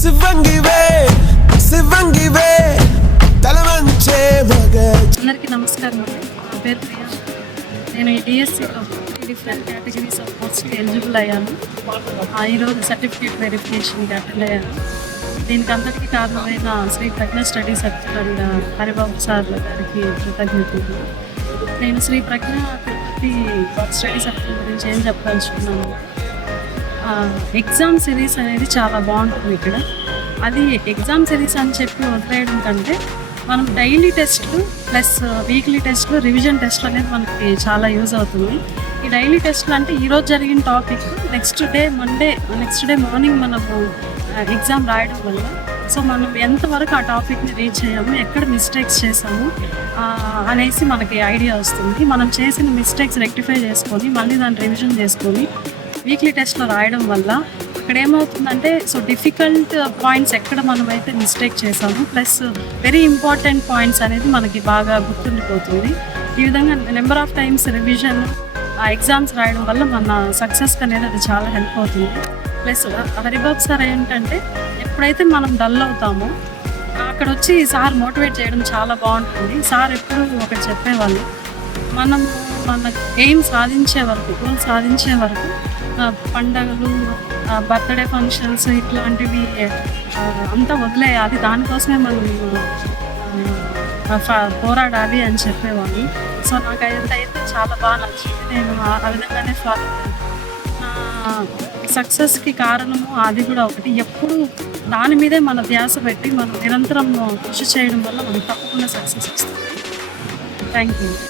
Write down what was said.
శివంగివే శివంగివే తలవంచే అందరికీ నమస్కారం అండి. నా పేరు ప్రియా. నేను ఈ డిఎస్సిలో డిఫరెంట్ కేటగిరీస్ ఆఫ్ పోస్ట్కి ఎలిజిబుల్ అయ్యాను. ఆ, ఈరోజు సర్టిఫికేట్ వెరిఫికేషన్కి అటెండ్ అయ్యాను. దీనికి అందరికీ కారణమైన Sri Pragna study circle and Haribabu sir గారికి కృతజ్ఞతలు. నేను శ్రీ ప్రజ్ఞ తిరుపతి స్టడీ సర్కిల్ గురించి ఏం చెప్పదలుచుకున్నాను? ఎగ్జామ్ సిరీస్ అనేది చాలా బాగుంటుంది ఇక్కడ. అది ఎగ్జామ్ సిరీస్ అని చెప్పి వదిలేయడం కంటే మనం డైలీ టెస్ట్లు ప్లస్ వీక్లీ టెస్ట్లు రివిజన్ టెస్ట్ అనేది మనకి చాలా యూజ్ అవుతుంది ఈ డైలీ టెస్ట్లు అంటే ఈరోజు జరిగిన topic next day Monday next day morning మనము ఎగ్జామ్ రాయడం వల్ల. సో మనం ఎంతవరకు ఆ టాపిక్ని రీచ్ అయ్యాము ఎక్కడ మిస్టేక్స్ చేసాము అనేసి మనకి ఐడియా వస్తుంది. మనం చేసిన మిస్టేక్స్ రెక్టిఫై చేసుకొని మళ్ళీ దాన్ని రివిజన్ చేసుకొని వీక్లీ టెస్ట్లో రాయడం వల్ల అక్కడ ఏమవుతుందంటే సో డిఫికల్ట్ పాయింట్స్ ఎక్కడ మనం అయితే మిస్టేక్ చేసాము ప్లస్ వెరీ ఇంపార్టెంట్ పాయింట్స్ అనేది మనకి బాగా గుర్తుండిపోతుంది. ఈ విధంగా నెంబర్ ఆఫ్ టైమ్స్ రివిజన్ ఆ ఎగ్జామ్స్ రాయడం వల్ల మన సక్సెస్కి అనేది అది చాలా హెల్ప్ అవుతుంది. ప్లస్ హరిబాబు సార్ ఏంటంటే ఎప్పుడైతే మనం డల్ అవుతామో అక్కడ వచ్చి సార్ మోటివేట్ చేయడం చాలా బాగుంటుంది. సార్ ఎప్పుడు ఒకటి చెప్పేవాళ్ళు మనం మన ఎయిమ్ సాధించే వరకు గోల్ సాధించే వరకు పండగలు బర్త్డే ఫంక్షన్స్ ఇట్లాంటివి అంతా వదిలేయాలి దానికోసమే మనం ఫ- పోరాడాలి అని చెప్పేవాళ్ళు. సో నాకు అయితే అయితే చాలా బాగా నచ్చింది. నేను ఆ విధంగానే ఫాలో సక్సెస్కి కారణము అది కూడా ఒకటి. ఎప్పుడు దాని మీదే మన ధ్యాస పెట్టి మనం నిరంతరం కృషి చేయడం వల్ల మనకు తప్పకుండా సక్సెస్ వస్తుంది. Thank you